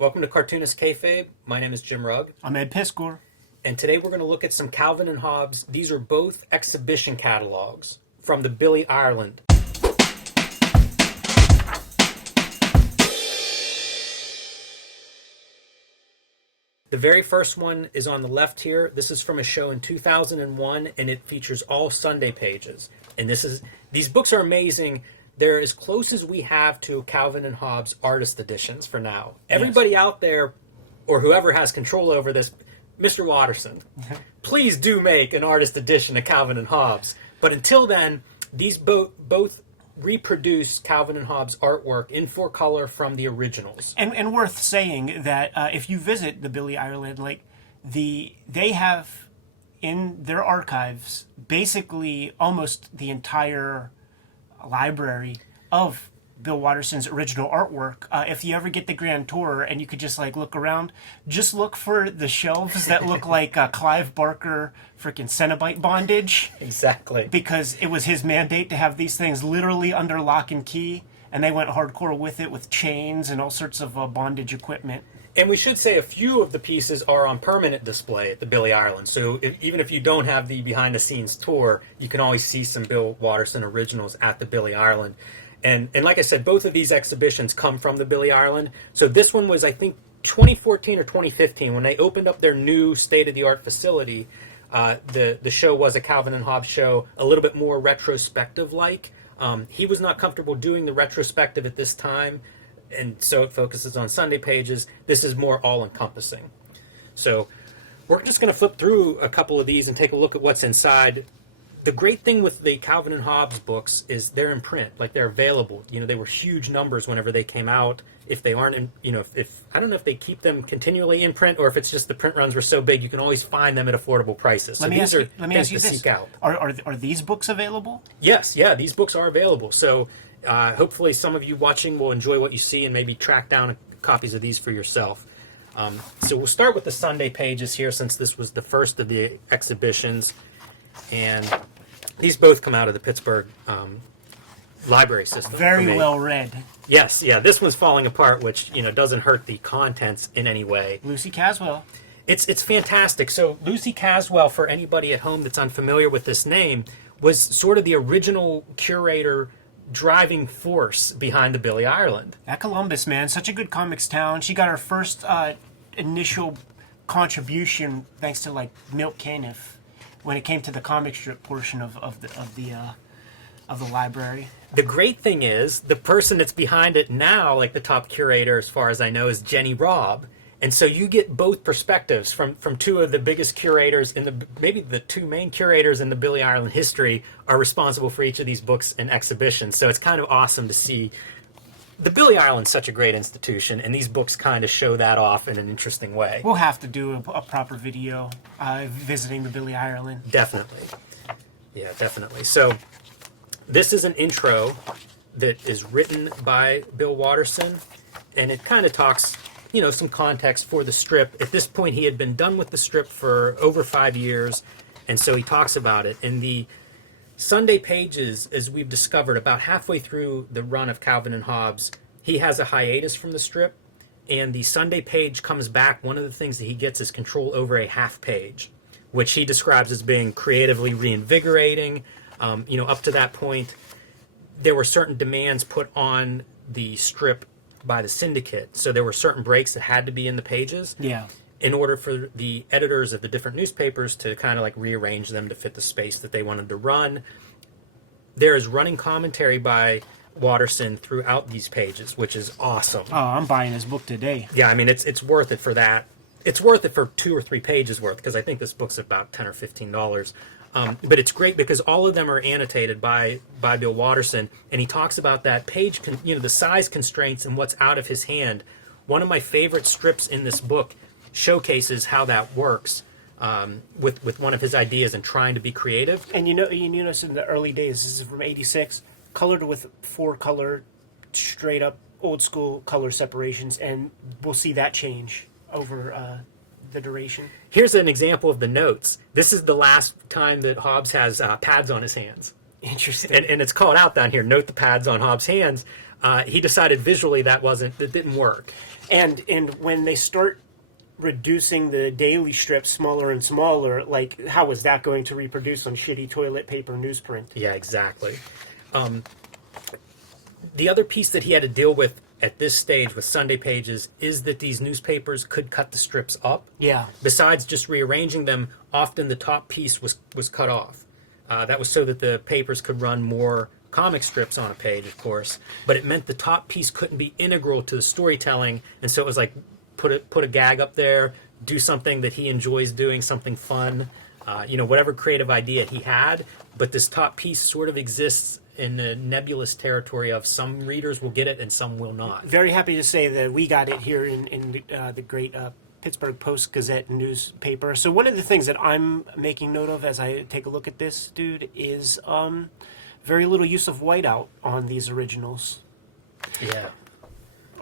Welcome to Cartoonist Kayfabe. My name is Jim Rugg. I'm Ed Piscor. And today we're going to look at some Calvin and Hobbes. These are both exhibition catalogs from the Billy Ireland. The very first one is on the left here. This is from a show in 2001, and it features all Sunday pages. And these books are amazing. They're as close as we have to Calvin and Hobbes artist editions for now. Everybody out there, or whoever has control over this, Mr. Watterson, please do make an artist edition of Calvin and Hobbes. But until then, these both reproduce Calvin and Hobbes artwork in 4-color from the originals. And worth saying that if you visit the Billy Ireland, they have in their archives basically almost the entire library of Bill Watterson's original artwork. If you ever get the grand tour and you could just look around, just look for the shelves that look like Clive Barker freaking Cenobite bondage. Exactly. Because it was his mandate to have these things literally under lock and key, and they went hardcore with it with chains and all sorts of bondage equipment. And we should say a few of the pieces are on permanent display at the Billy Ireland. So even if you don't have the behind-the-scenes tour, you can always see some Bill Watterson originals at the Billy Ireland. And like I said, both of these exhibitions come from the Billy Ireland. So this one was, I think, 2014 or 2015 when they opened up their new state-of-the-art facility. The show was a Calvin and Hobbes show, a little bit more retrospective-like. He was not comfortable doing the retrospective at this time, and so it focuses on Sunday pages. This is more all-encompassing. So we're just going to flip through a couple of these and take a look at what's inside. The great thing with the Calvin and Hobbes books is they're in print, they're available. They were huge numbers whenever they came out. If they aren't in, if I don't know if they keep them continually in print or if it's just the print runs were so big, you can always find them at affordable prices. So let me ask you this: seek out. Are these books available? Yes, yeah, these books are available. So hopefully some of you watching will enjoy what you see and maybe track down copies of these for yourself. So we'll start with the Sunday pages here, since this was the first of the exhibitions. And these both come out of the Pittsburgh library system. Very well read. Yes, yeah. This one's falling apart, which doesn't hurt the contents in any way. Lucy Kaswell. It's fantastic. So Lucy Kaswell, for anybody at home that's unfamiliar with this name, was sort of the original curator, driving force behind the Billy Ireland. At Columbus, man, such a good comics town. She got her first initial contribution thanks to Milt Caniff when it came to the comic strip portion of the library. The great thing is, the person that's behind it now, the top curator, as far as I know, is Jenny Robb. And so you get both perspectives from two of the biggest curators maybe the two main curators in the Billy Ireland history are responsible for each of these books and exhibitions. So it's kind of awesome to see. The Billy Ireland's such a great institution, and these books kind of show that off in an interesting way. We'll have to do a proper video visiting the Billy Ireland. Definitely. Yeah, definitely. So this is an intro that is written by Bill Watterson, and it kind of talks, some context for the strip. At this point, he had been done with the strip for over 5 years, and so he talks about it. In the Sunday pages, as we've discovered, about halfway through the run of Calvin and Hobbes, he has a hiatus from the strip, and the Sunday page comes back. One of the things that he gets is control over a half page, which he describes as being creatively reinvigorating. Up to that point, there were certain demands put on the strip by the syndicate, so there were certain breaks that had to be in the pages. Yeah. In order for the editors of the different newspapers to kind of rearrange them to fit the space that they wanted to run. There is running commentary by Watterson throughout these pages, which is awesome. Oh, I'm buying his book today. Yeah, I mean, it's worth it for that. It's worth it for 2 or 3 pages worth, because I think this book's about $10 or $15. But it's great because all of them are annotated by Bill Watterson, and he talks about that page, the size constraints and what's out of his hand. One of my favorite strips in this book showcases how that works with one of his ideas and trying to be creative. And you notice in the early days, this is from '86, colored with 4-color, straight up old school color separations, and we'll see that change over the duration. Here's an example of the notes. This is the last time that Hobbes has pads on his hands. Interesting. And it's called out down here, note the pads on Hobbes' hands. He decided visually that didn't work. And when they start reducing the daily strips smaller and smaller, like, how is that going to reproduce on shitty toilet paper newsprint? Yeah, exactly. The other piece that he had to deal with at this stage with Sunday pages is that these newspapers could cut the strips up. Yeah. Besides just rearranging them, often the top piece was cut off. That was so that the papers could run more comic strips on a page, of course, but it meant the top piece couldn't be integral to the storytelling, and so it was like put a gag up there, do something that he enjoys doing, something fun, whatever creative idea he had, but this top piece sort of exists in the nebulous territory of some readers will get it and some will not. Very happy to say that we got it here in the great Pittsburgh Post-Gazette newspaper. So one of the things that I'm making note of as I take a look at this, dude, is very little use of whiteout on these originals. Yeah.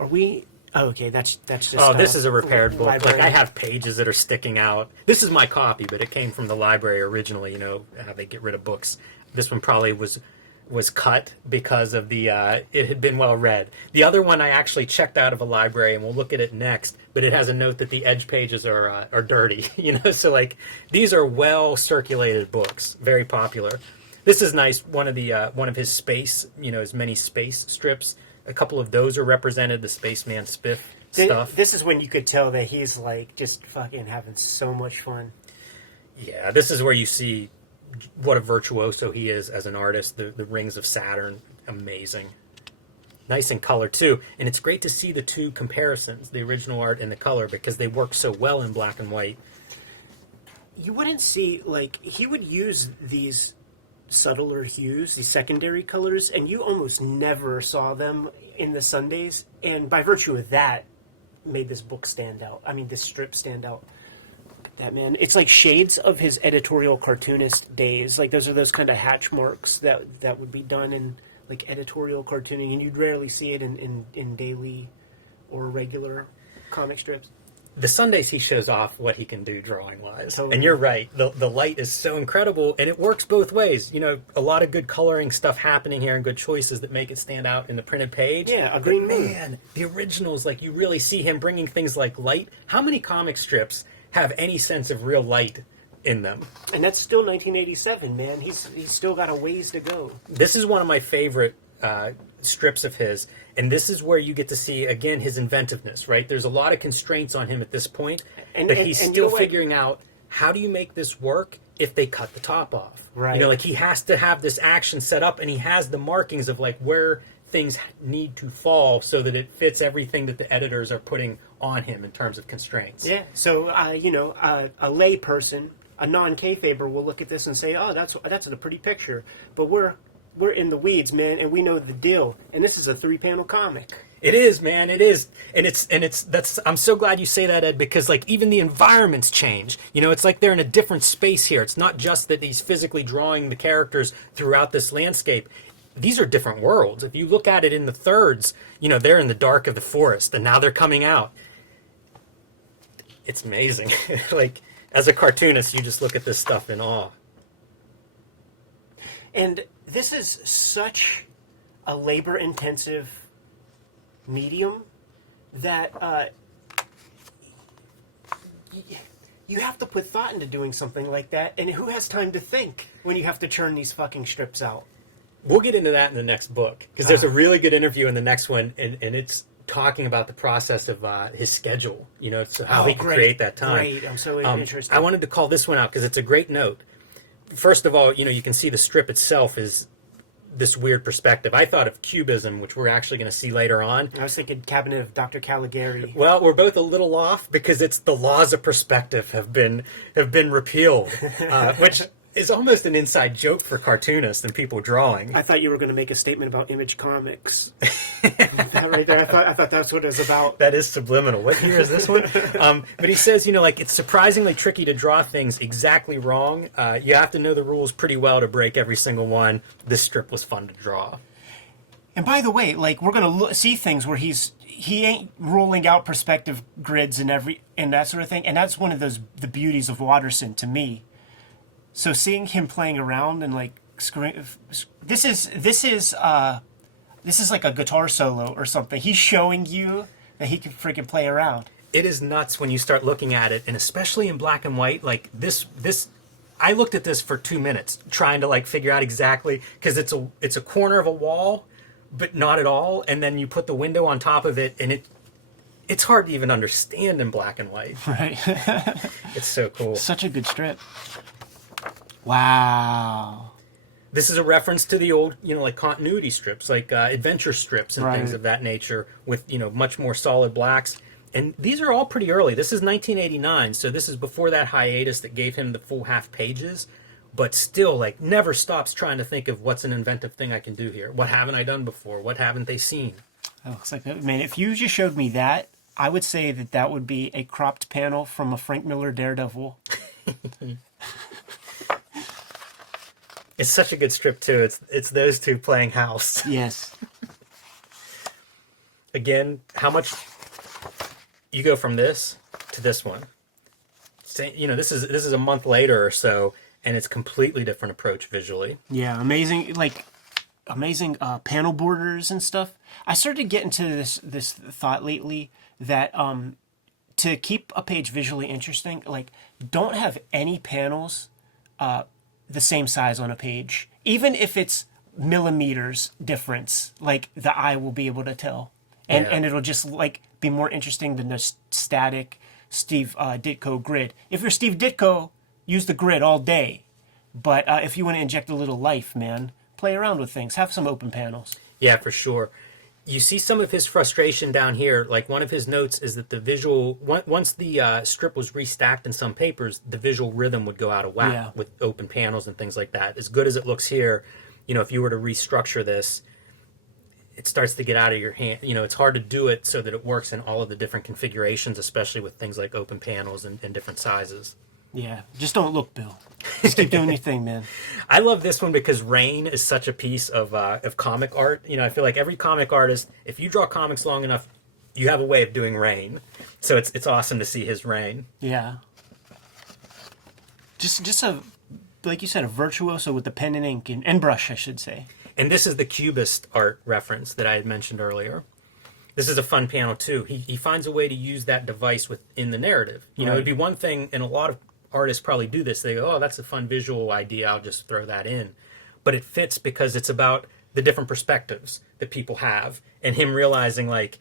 Are we... Oh, okay, that's just... Oh, this is a repaired book. Library. Like, I have pages that are sticking out. This is my copy, but it came from the library originally, how they get rid of books. This one probably was cut because of the it had been well read. The other one I actually checked out of a library, and we'll look at it next, but it has a note that the edge pages are dirty, so like these are well circulated books, very popular. This is nice. One of his space, his many space strips, a couple of those are represented, the Spaceman Spiff stuff. This is when you could tell that he's like just fucking having so much fun. Yeah, this is where you see what a virtuoso he is as an artist. The Rings of Saturn, amazing. Nice in color, too. And it's great to see the two comparisons, the original art and the color, because they work so well in black and white. You wouldn't see, like, he would use these subtler hues, these secondary colors, and you almost never saw them in the Sundays. And by virtue of that, made this book stand out. I mean, this strip stand out. That man, it's like shades of his editorial cartoonist days. Like those kind of hatch marks that would be done in like editorial cartooning, and you'd rarely see it in daily or regular comic strips. The Sundays he shows off what he can do drawing wise, Totally. And you're right. The light is so incredible, and it works both ways. A lot of good coloring stuff happening here, and good choices that make it stand out in the printed page. Yeah, a green moon. Man, the originals, like you really see him bringing things like light. How many comic strips have any sense of real light in them? And that's still 1987, man. He's still got a ways to go. This is one of my favorite strips of his, and this is where you get to see again his inventiveness. Right, there's a lot of constraints on him at this point, but he's still figuring out how do you make this work if they cut the top off. Right, like he has to have this action set up, and he has the markings of like where things need to fall so that it fits everything that the editors are putting on him in terms of constraints. Yeah, so a lay person, a non-Kayfaber will look at this and say, "Oh, that's a pretty picture," but we're in the weeds, man, and we know the deal. And this is a 3-panel comic. It is, man. It is, and that's. I'm so glad you say that, Ed, because like even the environments change. It's like they're in a different space here. It's not just that he's physically drawing the characters throughout this landscape. These are different worlds. If you look at it in the thirds, they're in the dark of the forest, and now they're coming out. It's amazing. Like, as a cartoonist, you just look at this stuff in awe. And this is such a labor-intensive medium that you have to put thought into doing something like that, and who has time to think when you have to churn these fucking strips out? We'll get into that in the next book, because there's a really good interview in the next one, and it's talking about the process of his schedule, so how he can create that time. Great, I'm so interested. I wanted to call this one out because it's a great note. First of all, you can see the strip itself is this weird perspective. I thought of cubism, which we're actually going to see later on. I was thinking Cabinet of Dr. Caligari. Well, we're both a little off because it's the laws of perspective have been repealed, which is almost an inside joke for cartoonists and people drawing. I thought you were going to make a statement about Image Comics. Right there, I thought that's what it was about. That is subliminal. What year is this one? But he says, it's surprisingly tricky to draw things exactly wrong. You have to know the rules pretty well to break every single one. This strip was fun to draw. And by the way, like we're going to see things where he ain't rolling out perspective grids and that sort of thing. And that's one of the beauties of Watterson to me. So seeing him playing around and like screwing, this is this is like a guitar solo or something. He's showing you that he can freaking play around. It is nuts when you start looking at it, and especially in black and white. Like this, I looked at this for 2 minutes trying to like figure out exactly, because it's a corner of a wall, but not at all. And then you put the window on top of it, and it's hard to even understand in black and white. Right. It's so cool. Such a good strip. Wow. This is a reference to the old, like continuity strips, like adventure strips and things of that nature with, much more solid blacks. And these are all pretty early. This is 1989, so this is before that hiatus that gave him the full half pages, but still, like, never stops trying to think of what's an inventive thing I can do here. What haven't I done before? What haven't they seen? That looks like that. Man, if you just showed me that, I would say that would be a cropped panel from a Frank Miller Daredevil. It's such a good strip, too. It's those two playing house. Yes. Again, how much... You go from this to this one. This is a month later or so, and it's completely different approach visually. Yeah, amazing panel borders and stuff. I started to get into this thought lately that to keep a page visually interesting, like, don't have any panels the same size on a page, even if it's millimeters difference. Like, the eye will be able to tell, and it'll just like be more interesting than the static Steve Ditko grid. If you're Steve Ditko, use the grid all day. But if you want to inject a little life, man, play around with things. Have some open panels. Yeah, for sure. You see some of his frustration down here. Like, one of his notes is that the visual, once the strip was restacked in some papers, the visual rhythm would go out of whack with open panels and things like that. As good as it looks here, if you were to restructure this, it starts to get out of your hand. It's hard to do it so that it works in all of the different configurations, especially with things like open panels and different sizes. Yeah, just don't look, Bill. Just keep doing your thing, man. I love this one because Rain is such a piece of comic art. I feel like every comic artist, if you draw comics long enough, you have a way of doing Rain. So it's awesome to see his Rain. Yeah. Just a, like you said, a virtuoso with the pen and ink and brush, I should say. And this is the Cubist art reference that I had mentioned earlier. This is a fun panel, too. He finds a way to use that device within the narrative. It'd be one thing, and a lot of artists probably do this. They go, oh, that's a fun visual idea. I'll just throw that in. But it fits because it's about the different perspectives that people have, and him realizing, like,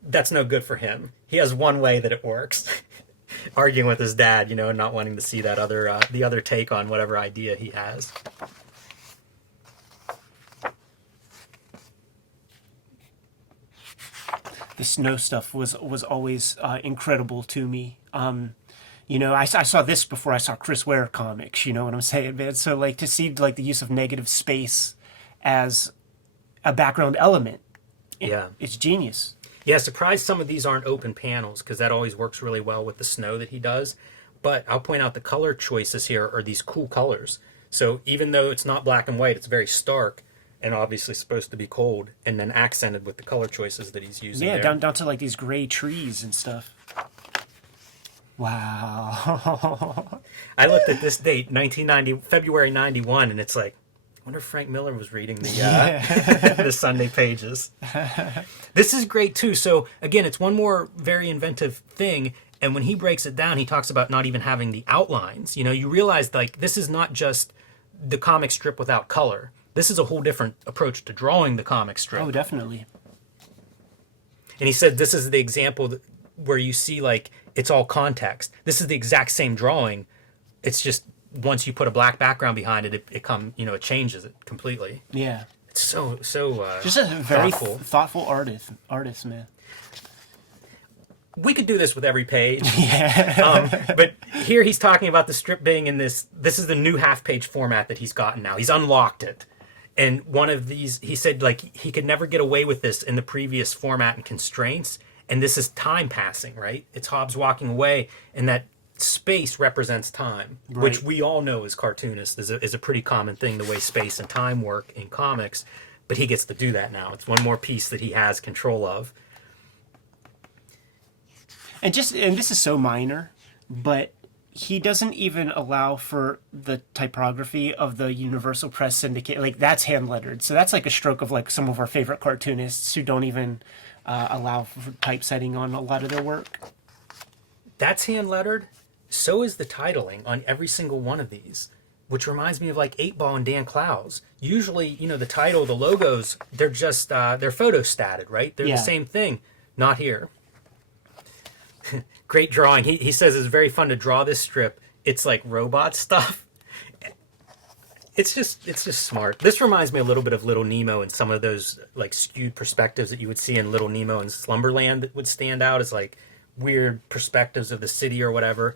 that's no good for him. He has one way that it works. Arguing with his dad, and not wanting to see that the other take on whatever idea he has. The snow stuff was always incredible to me. I saw this before I saw Chris Ware comics. You know what I'm saying, man? So, like, to see like the use of negative space as a background element, it's genius. Yeah, surprised some of these aren't open panels, because that always works really well with the snow that he does. But I'll point out the color choices here are these cool colors. So even though it's not black and white, it's very stark, and obviously supposed to be cold, and then accented with the color choices that he's using. Yeah, there. down to like these gray trees and stuff. Wow. I looked at this date, February 91, and it's like, I wonder if Frank Miller was reading the the Sunday pages. This is great too. So again, it's one more very inventive thing. And when he breaks it down, he talks about not even having the outlines. You realize, like, this is not just the comic strip without color. This is a whole different approach to drawing the comic strip. Oh, definitely. And he said this is the example where you see, like, it's all context. This is the exact same drawing. It's just once you put a black background behind it, it changes it completely. Yeah. It's so just a very thoughtful artist, man. We could do this with every page. Yeah. But here he's talking about the strip being in this is the new half-page format that he's gotten now. He's unlocked it. And one of these, he said, like, he could never get away with this in the previous format and constraints. And this is time passing, right? It's Hobbes walking away, and that space represents time, right, which we all know as cartoonists is a pretty common thing, the way space and time work in comics. But he gets to do that now. It's one more piece that he has control of. And this is so minor, but he doesn't even allow for the typography of the Universal Press Syndicate. Like, that's hand lettered. So that's like a stroke of like some of our favorite cartoonists who don't even allow for typesetting on a lot of their work. That's hand lettered. So is the titling on every single one of these, which reminds me of like 8-Ball and Dan Clowes. Usually, you know, the title, the logos, they're just, they're photostatted, right? They're the same thing. Not here. Great drawing. He says it's very fun to draw this strip. It's like robot stuff. It's just smart. This reminds me a little bit of Little Nemo and some of those like skewed perspectives that you would see in Little Nemo and Slumberland that would stand out as like weird perspectives of the city or whatever.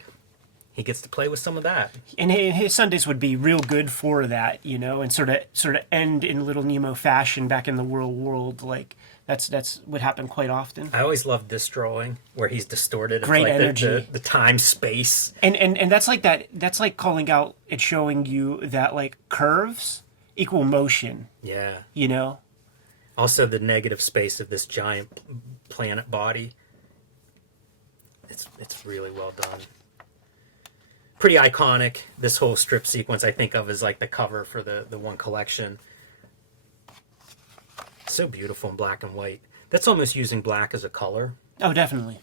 He gets to play with some of that. And his Sundays would be real good for that, you know, and sort of end in Little Nemo fashion back in the real world. Like that's what happened quite often. I always loved this drawing where he's distorted. Great like energy. The time space. And that's like that. That's like calling out and showing you that like curves equal motion. Yeah. You know. Also, the negative space of this giant planet body. It's really well done. Pretty iconic. This whole strip sequence I think of as like the cover for the one collection. So beautiful in black and white. That's almost using black as a color. Oh, definitely.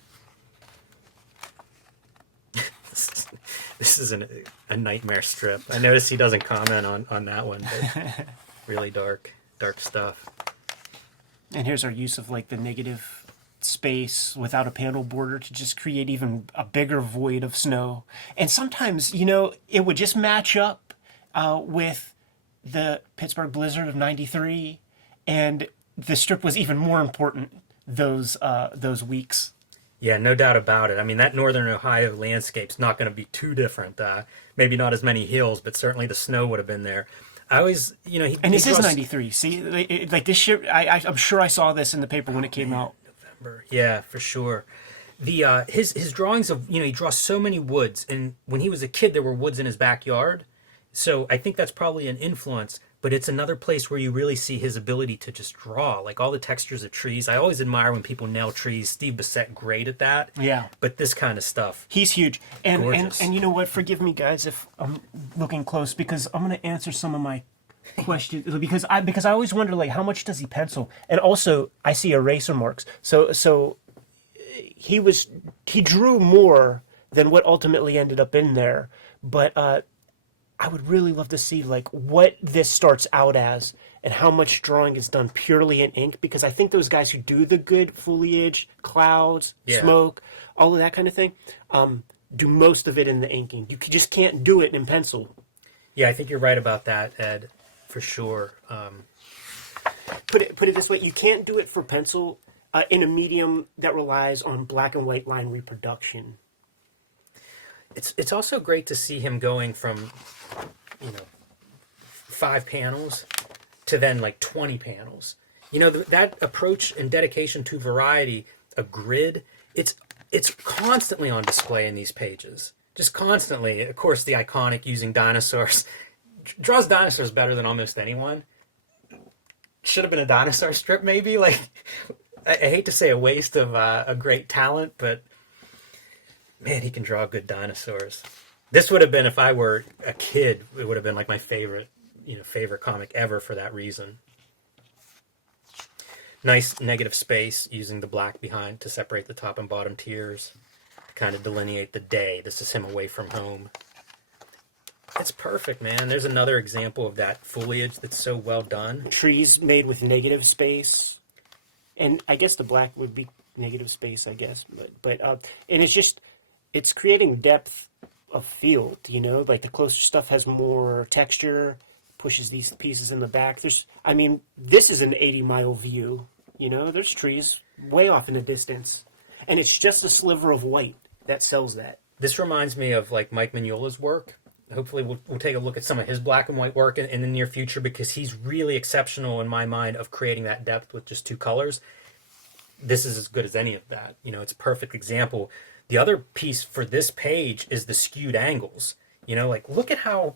This is a nightmare strip. I noticed he doesn't comment on that one, but really dark stuff. And here's our use of like the negative space without a panel border to just create even a bigger void of snow. And sometimes, you know, it would just match up with the Pittsburgh blizzard of '93, and the strip was even more important those weeks. Yeah, no doubt about it. I mean, that northern Ohio landscape's not going to be too different. Maybe not as many hills, but certainly the snow would have been there. I always, you know, this is '93. See, like this year, I'm sure I saw this in the paper when it came out. November, yeah, for sure. The his drawings of, you know, he draws so many woods, and when he was a kid, there were woods in his backyard. So I think that's probably an influence. But it's another place where you really see his ability to just draw, like all the textures of trees. I always admire when people nail trees. Steve Bissette, great at that. Yeah. But this kind of stuff, he's huge. And gorgeous. And you know what? Forgive me, guys, if I'm looking close, because I'm going to answer some of my questions because I always wonder like how much does he pencil, and also I see eraser marks. So he drew more than what ultimately ended up in there, but. I would really love to see like what this starts out as and how much drawing is done purely in ink, because I think those guys who do the good foliage, clouds, smoke, all of that kind of thing, do most of it in the inking. You just can't do it in pencil. Yeah, I think you're right about that, Ed, for sure. Put it this way, you can't do it for pencil in a medium that relies on black and white line reproduction. It's also great to see him going from, you know, 5 panels to then like 20 panels. You know, that approach and dedication to variety, a grid, it's constantly on display in these pages. Just constantly. Of course, the iconic using dinosaurs. Draws dinosaurs better than almost anyone. Should have been a dinosaur strip, maybe. Like, I hate to say a waste of a great talent, but man, he can draw good dinosaurs. This would have been, if I were a kid, it would have been like my favorite comic ever for that reason. Nice negative space using the black behind to separate the top and bottom tiers, to kind of delineate the day. This is him away from home. It's perfect, man. There's another example of that foliage that's so well done. Trees made with negative space, and I guess the black would be negative space, I guess. But and it's creating depth of field, you know, like the closer stuff has more texture, pushes these pieces in the back. This is an 80-mile view, you know, there's trees way off in the distance, and it's just a sliver of white that sells that. This reminds me of like Mike Mignola's work. Hopefully we'll take a look at some of his black and white work in the near future, because he's really exceptional in my mind of creating that depth with just 2 colors. This is as good as any of that. You know, it's a perfect example. The other piece for this page is the skewed angles. You know, like look at how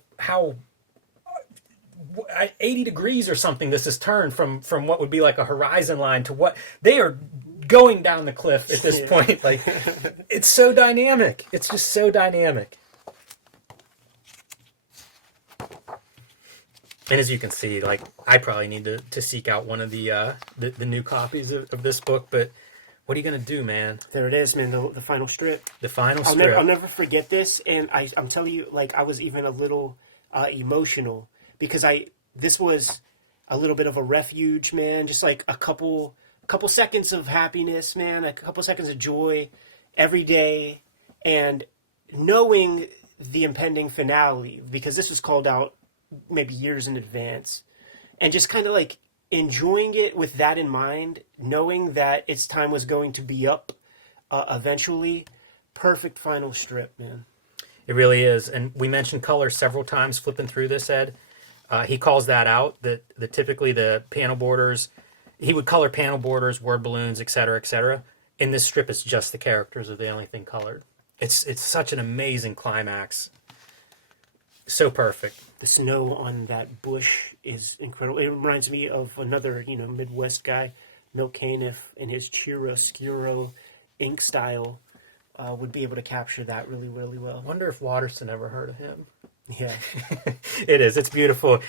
80 degrees or something this is turned from what would be like a horizon line to what they are going down the cliff at this point. Like, it's so dynamic. It's just so dynamic. And as you can see, like I probably need to seek out one of the new copies of this book. But what are you gonna do, man? There it is, man. The final strip. The final strip. I'll never forget this, and I'm telling you, like I was even a little emotional because this was a little bit of a refuge, man. Just like a couple seconds of happiness, man. A couple seconds of joy every day, and knowing the impending finale because this was called out maybe years in advance, and just kind of like enjoying it with that in mind, knowing that its time was going to be up eventually. Perfect final strip, man. It really is. And we mentioned color several times flipping through this, Ed. He calls that out, that typically the panel borders, he would color panel borders, word balloons, et cetera, et cetera. In this strip, it's just the characters are the only thing colored. It's such an amazing climax. So perfect. The snow on that bush is incredible. It reminds me of another, Midwest guy, Milt Caniff, in his chiaroscuro ink style, would be able to capture that really, really well. I wonder if Watterson ever heard of him. Yeah. It is. It's beautiful.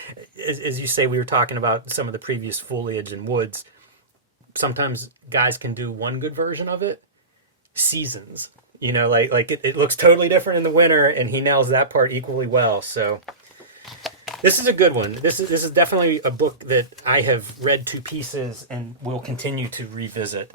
As you say, we were talking about some of the previous foliage and woods. Sometimes guys can do one good version of it. Seasons. Like it looks totally different in the winter, and he nails that part equally well. So this is a good one. This is definitely a book that I have read to pieces and will continue to revisit.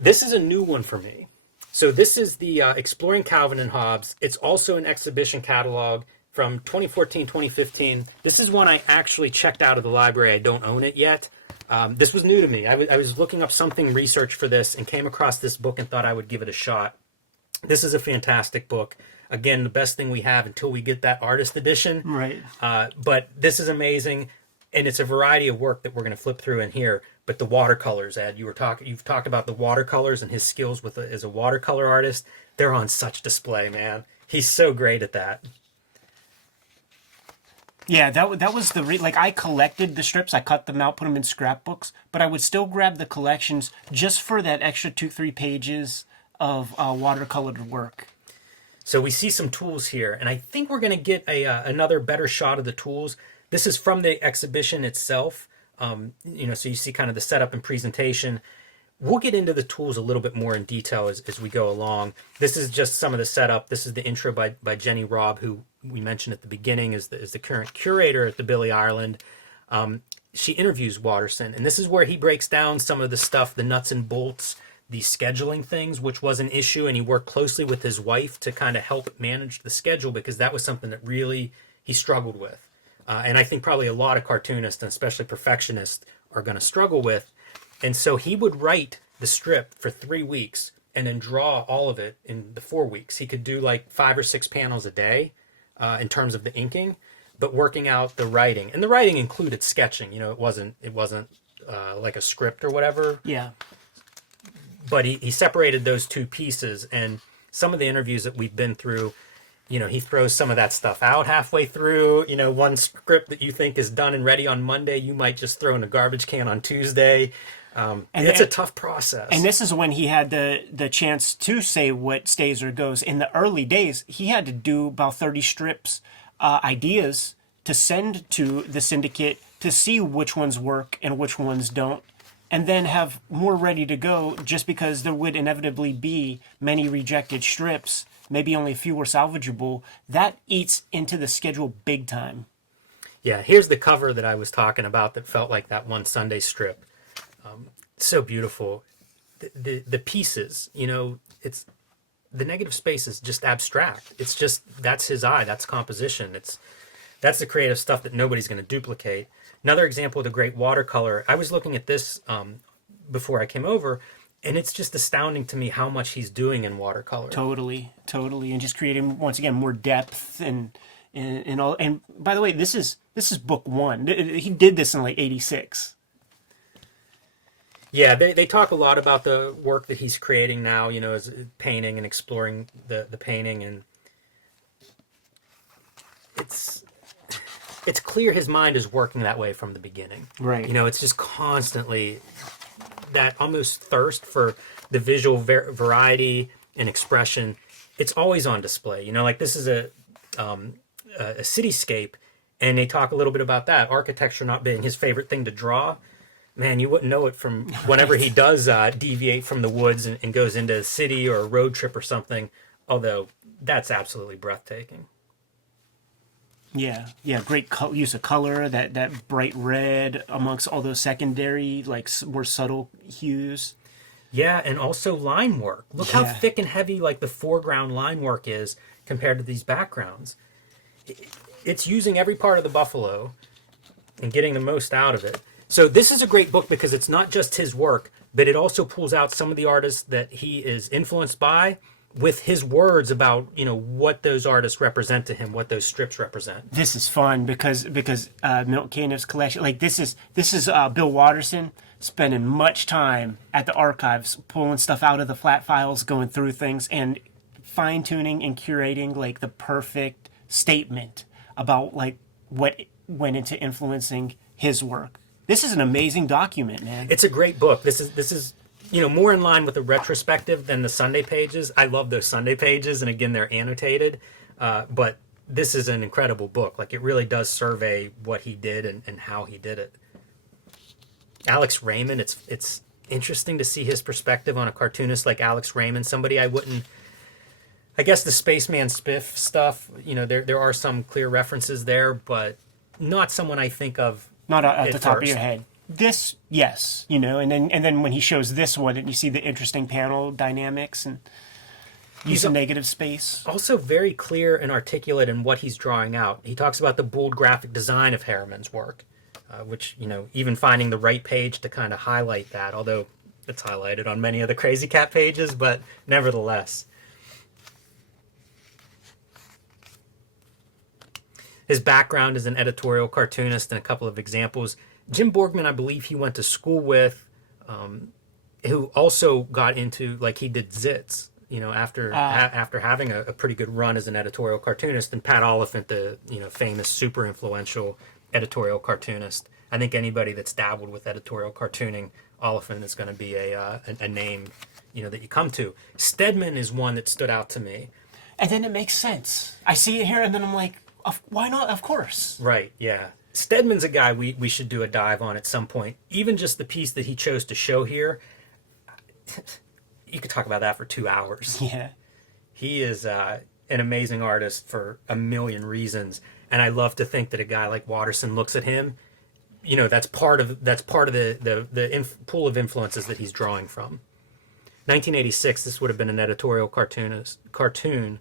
This is a new one for me. So this is the Exploring Calvin and Hobbes. It's also an exhibition catalog from 2014, 2015. This is one I actually checked out of the library. I don't own it yet. This was new to me. I was looking up something research for this and came across this book and thought I would give it a shot. This is a fantastic book. Again, the best thing we have until we get that artist edition. Right. But this is amazing, and it's a variety of work that we're going to flip through in here. But the watercolors, Ed, you've talked about the watercolors and his skills as a watercolor artist. They're on such display, man. He's so great at that. Yeah, that was like I collected the strips, I cut them out, put them in scrapbooks, but I would still grab the collections just for that extra 2-3 pages of watercolored work. So we see some tools here, and I think we're going to get another better shot of the tools. This is from the exhibition itself, so you see kind of the setup and presentation. We'll get into the tools a little bit more in detail as we go along. This is just some of the setup. This is the intro by Jenny Robb, who we mentioned at the beginning is the current curator at the Billy Ireland. She interviews Watterson, and this is where he breaks down some of the stuff, the nuts and bolts, the scheduling things, which was an issue, and he worked closely with his wife to kind of help manage the schedule because that was something that really he struggled with. And I think probably a lot of cartoonists, and especially perfectionists, are going to struggle with. And so he would write the strip for 3 weeks and then draw all of it in the 4 weeks. He could do like 5 or 6 panels a day in terms of the inking, but working out the writing. And the writing included sketching. It wasn't like a script or whatever. Yeah. But he separated those two pieces, and some of the interviews that we've been through, he throws some of that stuff out halfway through. One script that you think is done and ready on Monday, you might just throw in a garbage can on Tuesday. And it's a tough process. And this is when he had the chance to say what stays or goes. In the early days, he had to do about 30 strips, ideas to send to the syndicate to see which ones work and which ones don't. And then have more ready to go just because there would inevitably be many rejected strips, maybe only a few were salvageable. That eats into the schedule big time. Yeah, here's the cover that I was talking about that felt like that one Sunday strip. So beautiful. The pieces, it's the negative space is just abstract. It's just, that's his eye, that's composition. That's the creative stuff that nobody's going to duplicate. Another example of the great watercolor, I was looking at this before I came over, and it's just astounding to me how much he's doing in watercolor. Totally. And just creating, once again, more depth and all. And by the way, this is book 1. He did this in like 86. Yeah, they talk a lot about the work that he's creating now, as painting and exploring the painting, and it's clear his mind is working that way from the beginning. Right. It's just constantly that almost thirst for the visual variety and expression. It's always on display. Like this is a cityscape, And they talk a little bit about that, architecture not being his favorite thing to draw. Man, you wouldn't know it from whenever he does deviate from the woods and goes into a city or a road trip or something, although that's absolutely breathtaking. Yeah, great use of color, that bright red amongst all those secondary, like more subtle hues. Yeah, and also line work. Look how Yeah. thick and heavy like the foreground line work is compared to these backgrounds. It's using every part of the buffalo and getting the most out of it. So this is a great book because it's not just his work, but it also pulls out some of the artists that he is influenced by with his words about, you know, what those artists represent to him, what those strips represent. This is fun because Milt Caniff's collection, like this is Bill Watterson spending much time at the archives pulling stuff out of the flat files, going through things and fine tuning and curating like the perfect statement about like what went into influencing his work. This is an amazing document, man. It's a great book. This is you know, more in line with the retrospective than the Sunday pages. I love those Sunday pages, and again, they're annotated. But this is an incredible book. Like, it really does survey what he did and how he did it. Alex Raymond, it's interesting to see his perspective on a cartoonist like Alex Raymond, somebody I wouldn't... I guess the Spaceman Spiff stuff, you know, there are some clear references there, but not someone I think of Not at the top of first. your head. This, yes, you know, and then when he shows this one, and you see the interesting panel dynamics and use of negative space. Also very clear and articulate in what he's drawing out. He talks about the bold graphic design of Harriman's work, which, you know, even finding the right page to kind of highlight that, although it's highlighted on many of the Crazy Cat pages, but nevertheless. His background as an editorial cartoonist and a couple of examples. Jim Borgman, I believe he went to school with, who also got into, like, he did Zits, you know, after having a pretty good run as an editorial cartoonist, and Pat Oliphant, the, you know, famous, super influential editorial cartoonist. I think anybody that's dabbled with editorial cartooning, Oliphant is going to be a name, you know, that you come to. Stedman is one that stood out to me. And then it makes sense. I see it here, and then I'm like, why not? Of course. Right, yeah. Stedman's a guy we should do a dive on at some point. Even just the piece that he chose to show here, you could talk about that for 2 hours. Yeah. He is an amazing artist for a million reasons, and I love to think that a guy like Watterson looks at him. You know, that's part of the pool of influences that he's drawing from. 1986. This would have been an editorial cartoon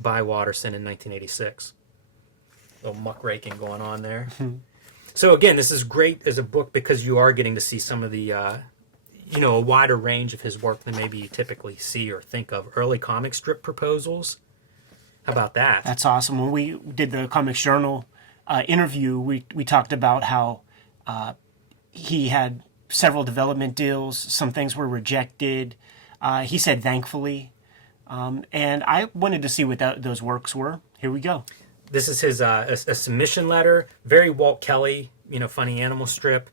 by Watterson in 1986. Little muckraking going on there. So again, this is great as a book because you are getting to see some of the, you know, a wider range of his work than maybe you typically see or think of. Early comic strip proposals. How about that? That's awesome. When we did the Comics Journal interview, we talked about how he had several development deals. Some things were rejected. He said, thankfully. And I wanted to see what those works were. Here we go. This is his a submission letter. Very Walt Kelly, you know, funny animal strip.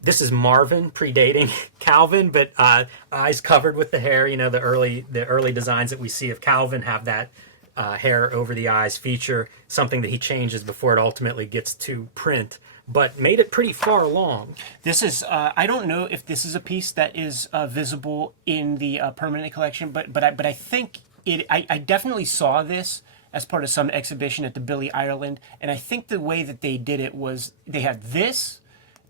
This is Marvin, predating Calvin, but eyes covered with the hair. You know, the early designs that we see of Calvin have that hair over the eyes feature, something that he changes before it ultimately gets to print, but made it pretty far along. This is, I don't know if this is a piece that is visible in the permanent collection, but I think I definitely saw this as part of some exhibition at the Billy Ireland, and I think the way that they did it was they had this,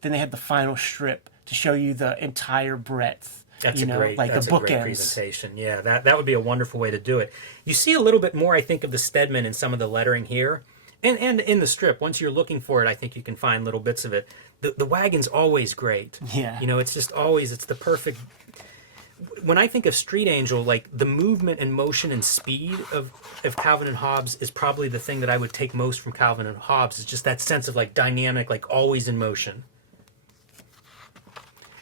then they had the final strip to show you the entire breadth. That's you know, a great great presentation. Yeah, that would be a wonderful way to do it. You see a little bit more, I think, of the Stedman in some of the lettering here, and in the strip. Once you're looking for it, I think you can find little bits of it. The wagon's always great. Yeah. You know, it's just always, it's the perfect... When I think of Street Angel, like the movement and motion and speed of Calvin and Hobbes is probably the thing that I would take most from Calvin and Hobbes. It's just that sense of like dynamic, like always in motion.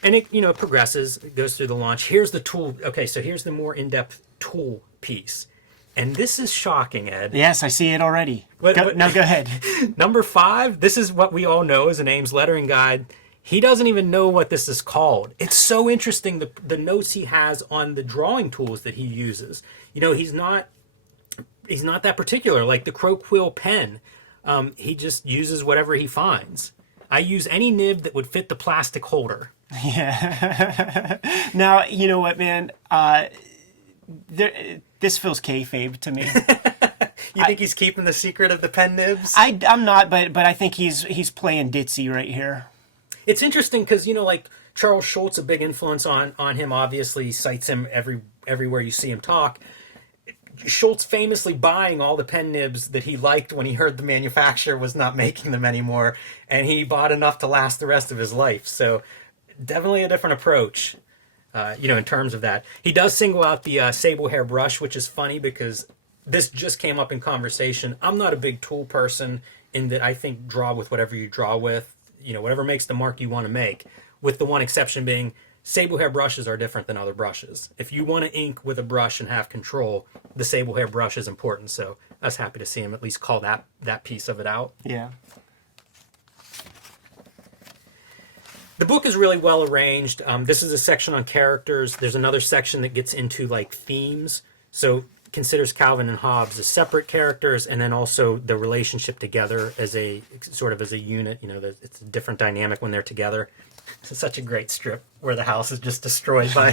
And it, you know, progresses, it goes through the launch. Here's the tool. Okay, so here's the more in-depth tool piece. And this is shocking, Ed. Yes, I see it already. Now go ahead. Number 5, this is what we all know as an Ames lettering guide. He doesn't even know what this is called. It's so interesting, the notes he has on the drawing tools that he uses. You know, he's not that particular. Like the crow quill pen, He just uses whatever he finds. I use any nib that would fit the plastic holder. Yeah. Now, you know what, man? This feels kayfabe to me. You think he's keeping the secret of the pen nibs? I'm not, but I think he's playing ditzy right here. It's interesting because, like Charles Schultz, a big influence on him, obviously cites him everywhere you see him talk. Schultz famously buying all the pen nibs that he liked when he heard the manufacturer was not making them anymore, and he bought enough to last the rest of his life. So definitely a different approach, in terms of that. He does single out the sable hair brush, which is funny because this just came up in conversation. I'm not a big tool person in that I think draw with whatever you draw with, whatever makes the mark you want to make, with the one exception being sable hair brushes are different than other brushes. If you want to ink with a brush and have control, the sable hair brush is important. So I was happy to see him at least call that piece of it out. Yeah. The book is really well arranged. This is a section on characters. There's another section that gets into like themes. So considers Calvin and Hobbes as separate characters, and then also the relationship together as a sort of as a unit. It's a different dynamic when they're together. It's such a great strip where the house is just destroyed by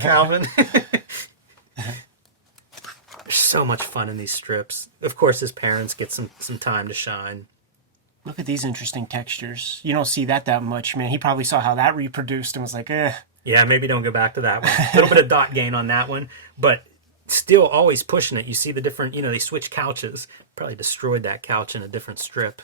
Calvin. There's so much fun in these strips. Of course, his parents get some time to shine. Look at these interesting textures. You don't see that much, man. He probably saw how that reproduced and was like, eh. Yeah, maybe don't go back to that one. A little bit of dot gain on that one, but still always pushing it. You see the different, they switch couches. Probably destroyed that couch in a different strip.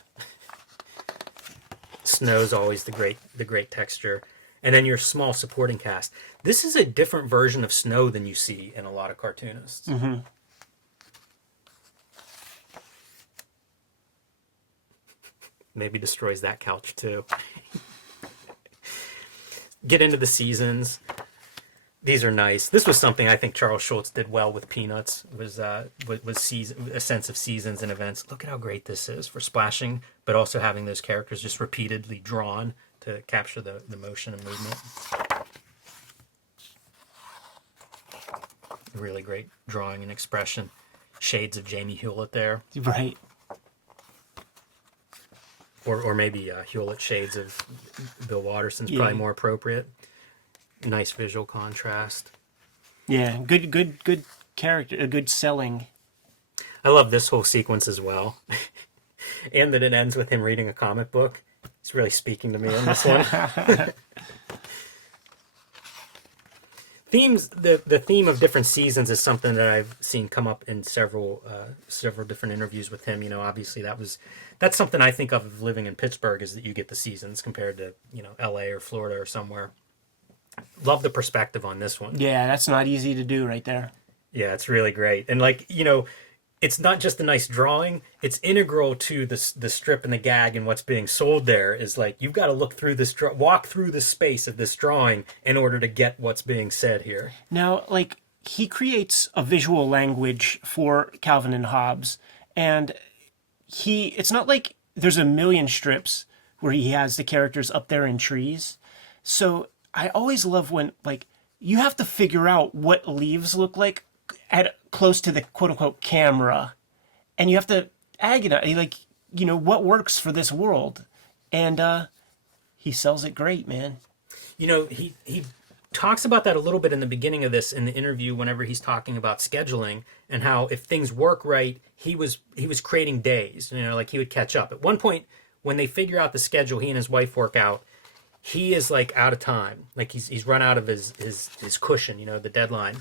Snow's always the great texture. And then your small supporting cast. This is a different version of Snow than you see in a lot of cartoonists. Mm-hmm. Maybe destroys that couch too. Get into the seasons. These are nice. This was something I think Charles Schultz did well with Peanuts. Was season, a sense of seasons and events. Look at how great this is for splashing, but also having those characters just repeatedly drawn to capture the motion and movement. Really great drawing and expression. Shades of Jamie Hewlett there. Right. Or maybe Hewlett shades of Bill Watterson's Yeah. probably more appropriate. Nice visual contrast. Yeah, good character, a good selling. I love this whole sequence as well. And that it ends with him reading a comic book. It's really speaking to me on this one. Themes, the theme of different seasons is something that I've seen come up in several different interviews with him. Obviously that's something I think of living in Pittsburgh, is that you get the seasons compared to, LA or Florida or somewhere. Love the perspective on this one. Yeah, that's not easy to do right there. Yeah, it's really great. And it's not just a nice drawing, it's integral to the strip and the gag, and what's being sold there is like, you've got to look through this, walk through the space of this drawing in order to get what's being said here. Now, he creates a visual language for Calvin and Hobbes, and it's not like there's a million strips where he has the characters up there in trees. So I always love when, you have to figure out what leaves look like at close to the quote-unquote camera. And you have to agonize, what works for this world. And he sells it great, man. He talks about that a little bit in the beginning of this, in the interview, whenever he's talking about scheduling and how if things work right, he was creating days, he would catch up. At one point, when they figure out the schedule, he and his wife work out, he is out of time. He's run out of his cushion, the deadline.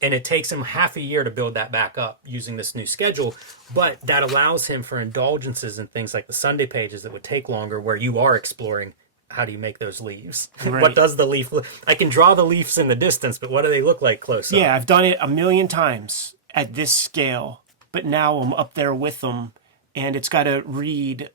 And it takes him half a year to build that back up using this new schedule. But that allows him for indulgences and things like the Sunday pages that would take longer, where you are exploring how do you make those leaves? Right. What does the leaf look? I can draw the leaves in the distance, but what do they look like close up? Yeah, I've done it a million times at this scale, but now I'm up there with them, and it's got to read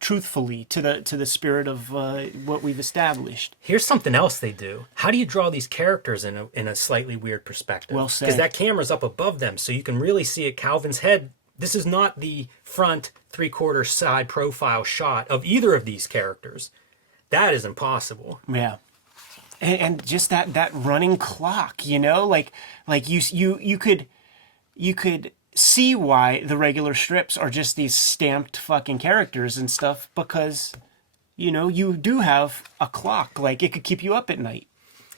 truthfully to the spirit of what we've established. Here's something else they do. How do you draw these characters in a slightly weird perspective? Well said. Because that camera's up above them, so you can really see at Calvin's head. This is not the front 3/4 side profile shot of either of these characters. That is impossible. Yeah. And just that running clock, like you could see why the regular strips are just these stamped fucking characters and stuff, because, you do have a clock. Like, it could keep you up at night.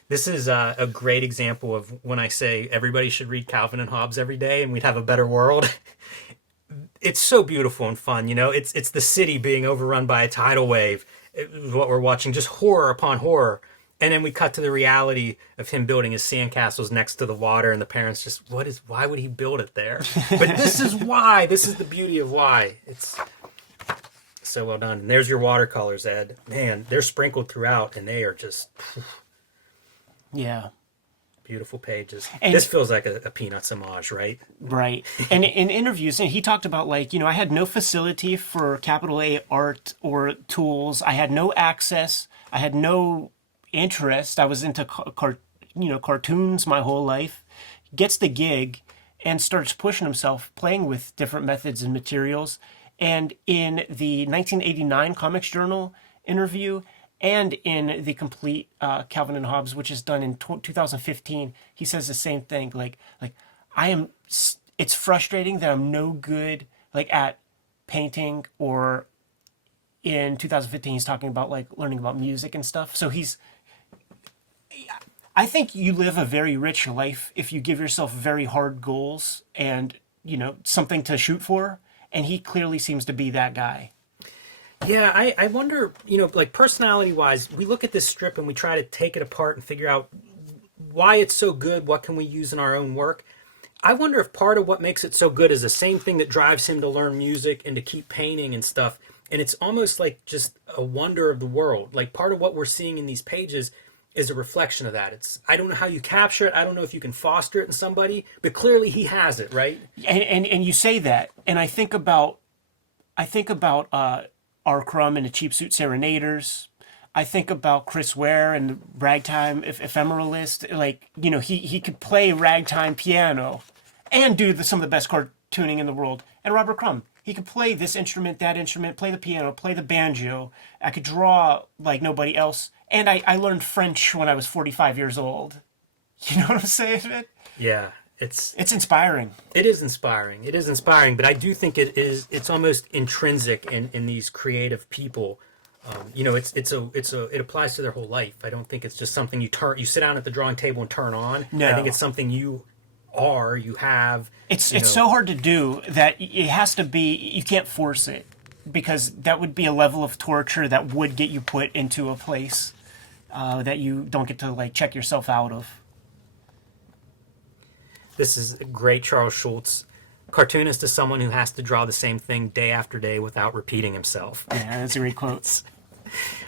This is a great example of when I say everybody should read Calvin and Hobbes every day and we'd have a better world. It's so beautiful and fun, It's the city being overrun by a tidal wave. It was what we're watching, just horror upon horror. And then we cut to the reality of him building his sandcastles next to the water, and the parents just, why would he build it there? But this is why. This is the beauty of why. It's so well done. And there's your watercolors, Ed. Man, they're sprinkled throughout, and they are just Yeah. beautiful pages. And this feels like a Peanuts homage, right? Right. And in interviews, and he talked about, like, I had no facility for capital A art or tools. I had no access. I had no interest. I was into cartoons my whole life. Gets the gig and starts pushing himself, playing with different methods and materials. And in the 1989 Comics Journal interview and in the complete Calvin and Hobbes, which is done in 2015, he says the same thing. Like it's frustrating that I'm no good at painting, or in 2015 he's talking about learning about music and stuff. So I think you live a very rich life if you give yourself very hard goals and, something to shoot for. And he clearly seems to be that guy. Yeah, I wonder, personality-wise, we look at this strip and we try to take it apart and figure out why it's so good, what can we use in our own work. I wonder if part of what makes it so good is the same thing that drives him to learn music and to keep painting and stuff. And it's almost like just a wonder of the world. Like, part of what we're seeing in these pages is a reflection of that. I don't know how you capture it. I don't know if you can foster it in somebody, but clearly he has it, right? And you say that, and I think about R. Crumb and the Cheap Suit Serenaders. I think about Chris Ware and the Ragtime Ephemeralist. He could play ragtime piano and do some of the best cartooning in the world. And Robert Crumb, he could play this instrument, that instrument, play the piano, play the banjo. I could draw like nobody else. And I learned French when I was 45 years old. You know what I'm saying, man? Yeah, it's inspiring. It is inspiring. It is inspiring, but I do think it's almost intrinsic in these creative people. It applies to their whole life. I don't think it's just something you sit down at the drawing table and turn on. No. I think it's something you have. It's so hard to do that it has to be, you can't force it, because that would be a level of torture that would get you put into a place that you don't get to check yourself out of. This is great, Charles Schultz. Cartoonist is someone who has to draw the same thing day after day without repeating himself. Yeah, that's great quotes.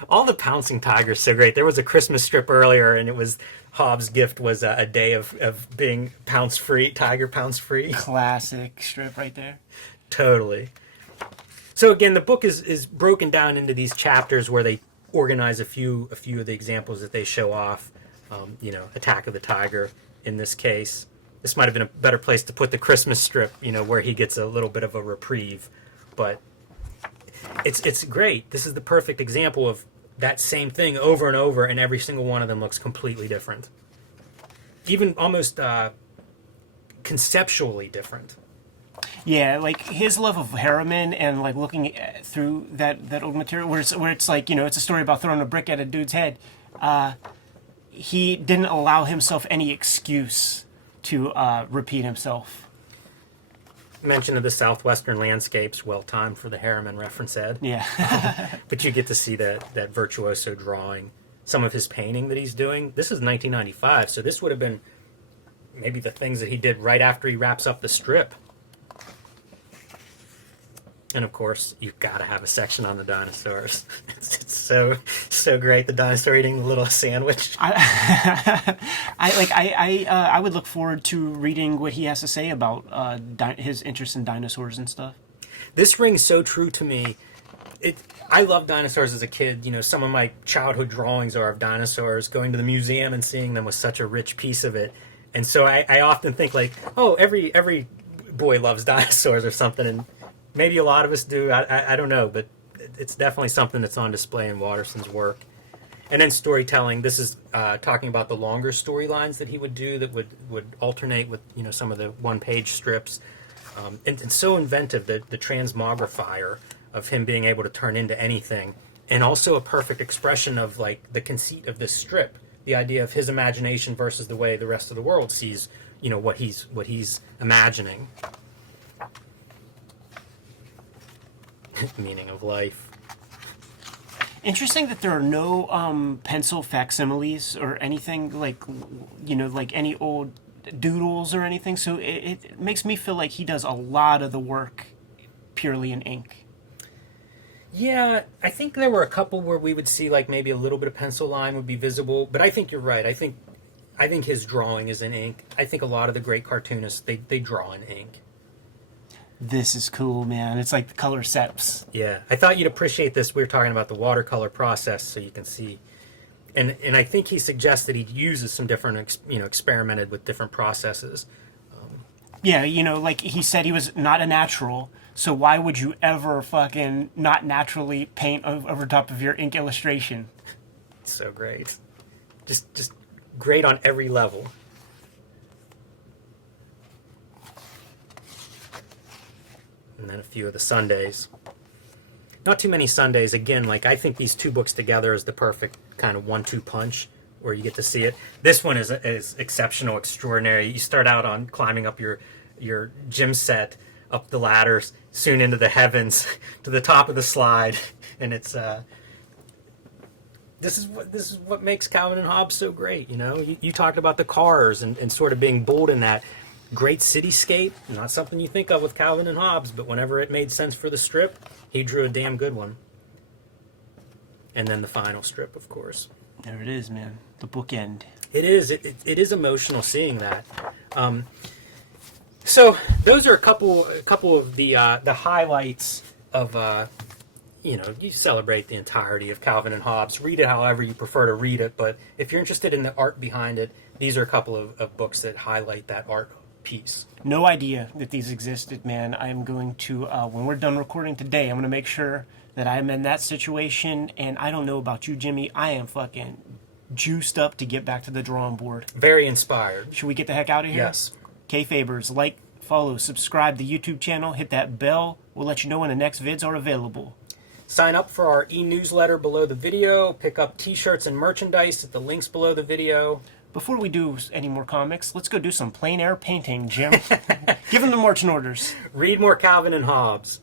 All the pouncing tigers so great. There was a Christmas strip earlier, and it was Hobbes' gift was a day of being pounce free, tiger pounce free. Classic strip right there. Totally. So again, the book is broken down into these chapters where they organize a few of the examples that they show off. Attack of the Tiger in this case. This might have been a better place to put the Christmas strip, where he gets a little bit of a reprieve. But it's great. This is the perfect example of that same thing over and over, and every single one of them looks completely different. Even almost conceptually different. Yeah, his love of Harriman and looking through that old material where it's it's a story about throwing a brick at a dude's head. He didn't allow himself any excuse to repeat himself. Mention of the southwestern landscapes, well timed for the Harriman reference, Ed. Yeah. But you get to see that virtuoso drawing. Some of his painting that he's doing. This is 1995, so this would have been maybe the things that he did right after he wraps up the strip. And of course, you've got to have a section on the dinosaurs. It's so great. The dinosaur eating the little sandwich. I would look forward to reading what he has to say about his interest in dinosaurs and stuff. This rings so true to me. I loved dinosaurs as a kid. Some of my childhood drawings are of dinosaurs. Going to the museum and seeing them was such a rich piece of it. And so I often think every boy loves dinosaurs or something, and maybe a lot of us do. I don't know, but it's definitely something that's on display in Watterson's work. And then storytelling. This is talking about the longer storylines that he would do that would alternate with some of the one-page strips. And so inventive, the transmogrifier of him being able to turn into anything, and also a perfect expression of like the conceit of this strip, the idea of his imagination versus the way the rest of the world sees, what he's imagining. Meaning of life. Interesting that there are no pencil facsimiles or anything like any old doodles or anything. So it makes me feel like he does a lot of the work purely in ink. Yeah, I think there were a couple where we would see like maybe a little bit of pencil line would be visible, but I think you're right. I think his drawing is in ink. I think a lot of the great cartoonists they draw in ink. This is cool, man. It's like the color seps. Yeah, I thought you'd appreciate this. We were talking about the watercolor process, so you can see, and I think he suggests that he uses some different, experimented with different processes. Yeah, like he said, he was not a natural. So why would you ever fucking not naturally paint over top of your ink illustration? So great, just great on every level. And then a few of the Sundays. Not too many Sundays. Again, like I think these two books together is the perfect kind of 1-2 punch where you get to see it. This one is exceptional, extraordinary. You start out on climbing up your gym set, up the ladders, soon into the heavens, to the top of the slide, and it's this is what makes Calvin and Hobbes so great. You talked about the cars and sort of being bold in that. Great cityscape, not something you think of with Calvin and Hobbes, but whenever it made sense for the strip, he drew a damn good one. And then the final strip, of course. There it is, man. The bookend. It is. It is emotional seeing that. So those are a couple of the highlights of you celebrate the entirety of Calvin and Hobbes. Read it however you prefer to read it, but if you're interested in the art behind it, these are a couple of books that highlight that art piece. No idea that these existed, man. I am going to, when we're done recording today, I'm going to make sure that I am in that situation, and I don't know about you, Jimmy. I am fucking juiced up to get back to the drawing board. Very inspired. Should we get the heck out of here? Yes. Kayfabers, like, follow, subscribe to the YouTube channel, hit that bell. We'll let you know when the next vids are available. Sign up for our e-newsletter below the video. Pick up t-shirts and merchandise at the links below the video. Before we do any more comics, let's go do some plein air painting, Jim. Give them the marching orders. Read more Calvin and Hobbes.